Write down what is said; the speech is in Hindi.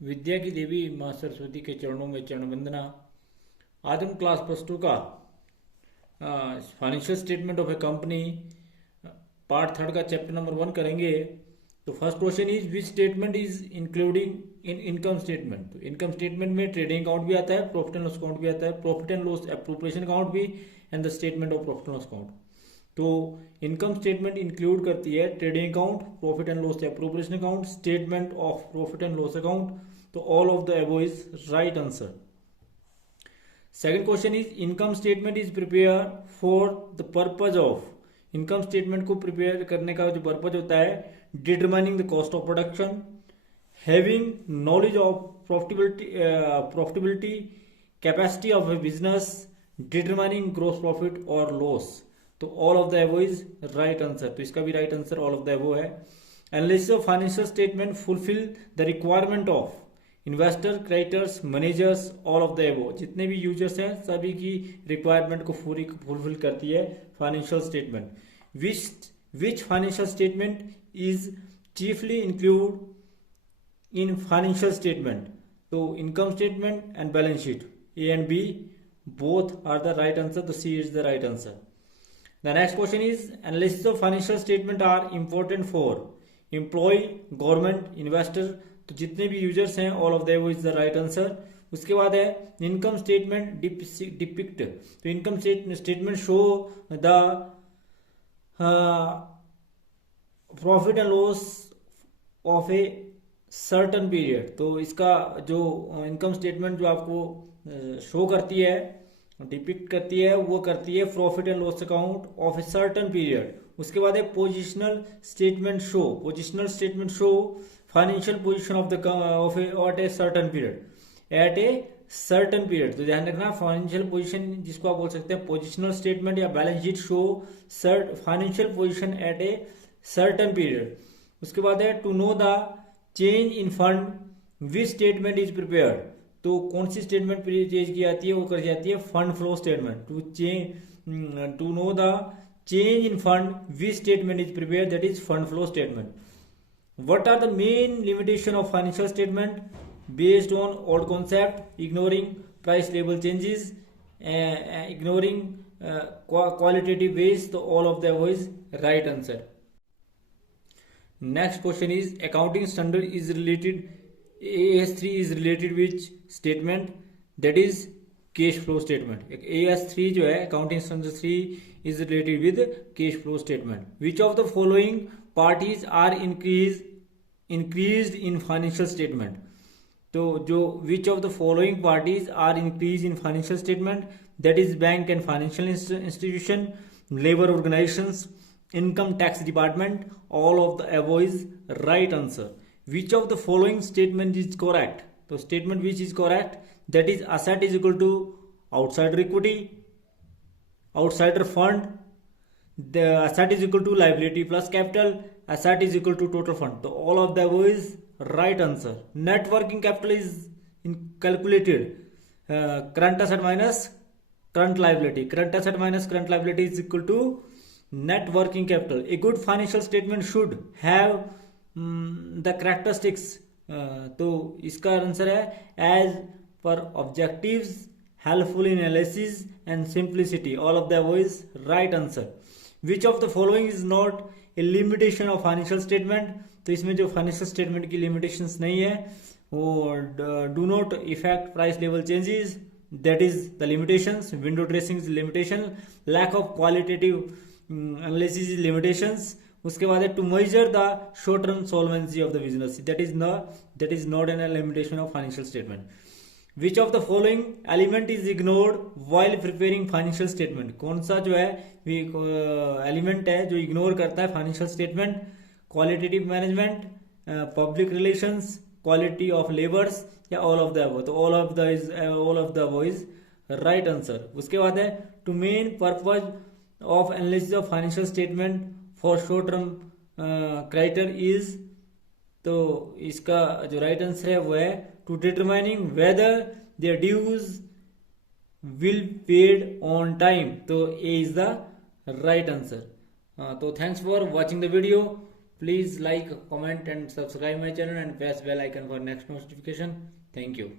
विद्या की देवी माँ सरस्वती के चरणों में चरण वंदना। आज हम क्लास +2 का financial statement of A company part 3 का चैप्टर नंबर 1 करेंगे। तो first question is which statement is including in income statement. तो इनकम स्टेटमेंट में ट्रेडिंग अकाउंट भी आता है, प्रॉफिट एंड लॉस अकाउंट भी आता है, profit and loss appropriation account भी, and the statement of profit and loss account. तो इनकम स्टेटमेंट इंक्लूड करती है trading account, profit and loss appropriation account, statement of profit and loss account. तो all of the above is right answer. Second question is income statement is prepare for the purpose of. Income statement को प्रिपेयर करने का जो पर्पज होता है, determining the cost of production, having knowledge of profitability capacity of a business, determining gross profit और लॉस। तो all of the above is right answer. तो इसका भी right answer all of the above है। Analysis of financial statement fulfil the requirement of investor, creditors, managers, all of the above. जितने भी यूजर्स हैं सभी की रिक्वायरमेंट को पूरी फुलफिल करती है financial statement. Which financial statement is chiefly include in financial statement. तो income statement and balance sheet, A and B both are the right answer. तो C is the right answer. The next question is analysis of financial statement are important for employee, government, investor। तो जितने भी यूजर्स हैं all of that is the right answer. उसके बाद है इनकम स्टेटमेंट डिपिक्ट। तो income statement show the profit and loss of a certain period. तो इसका जो इनकम स्टेटमेंट जो आपको शो करती है, डिपिक्ट करती है, वो करती है profit and loss account of a certain period. उसके बाद है positional statement show. Positional statement show financial position of the at a certain period, at a certain period. तो ध्यान रखना, फाइनेंशियल पोजीशन जिसको आप बोल सकते हैं पोजिशनल स्टेटमेंट या balance sheet show financial position at a certain period. उसके बाद है to know the change in fund which statement is prepared. तो कौन सी स्टेटमेंट चेंज की जाती है, वो कर जाती है fund flow statement. To know the change in fund which statement is prepare, that is fund flow statement. What are the main limitation of financial statement based on old concept, ignoring price level changes, ignoring qualitative ways. तो all of the is right answer. Next question is accounting standard is related, AS3 is related with statement, that is cash flow statement। AS3 जो है accounting standard 3 is related with cash flow statement। Which of the following parties are increased in financial statement। तो जो which of the following parties are increased in financial statement, that is bank and financial institution, labor organizations, income tax department। all of the above is right answer। Which of the following statement is correct? तो statement which is correct, that is asset is equal to outsider equity, outsider fund, the asset is equal to liability plus capital, asset is equal to total fund। तो all of the above is right answer। Net working capital is calculated current asset minus current liability, current asset minus current liability is equal to net working capital। A good financial statement should have the characteristics. तो इसका आंसर है as per objectives, helpful in analysis and simplicity. All of the above is right answer. Which of the following is not a limitation of financial statement. तो इसमें जो फाइनेंशियल स्टेटमेंट की लिमिटेशंस नहीं है, वो do not effect price level changes, that is the limitations. Window dressing is limitation, lack of qualitative analysis is limitations. उसके बाद है to measure the short term solvency of the business, that is not an limitation of financial statement. Which of the following element is ignored while preparing financial statement. कौन सा जो है एलिमेंट है जो इग्नोर करता है financial statement? Qualitative management, public relations, quality of labours, या ऑल ऑफ द अबव। तो all of the above is right answer. उसके बाद है to main purpose of analysis of financial statement for short term creditor is. तो इसका जो राइट आंसर है वो है to determining whether their dues will paid on time. तो A is the right answer. तो thanks for watching the video. Please like, comment and subscribe my channel and press bell icon for next notification. Thank you.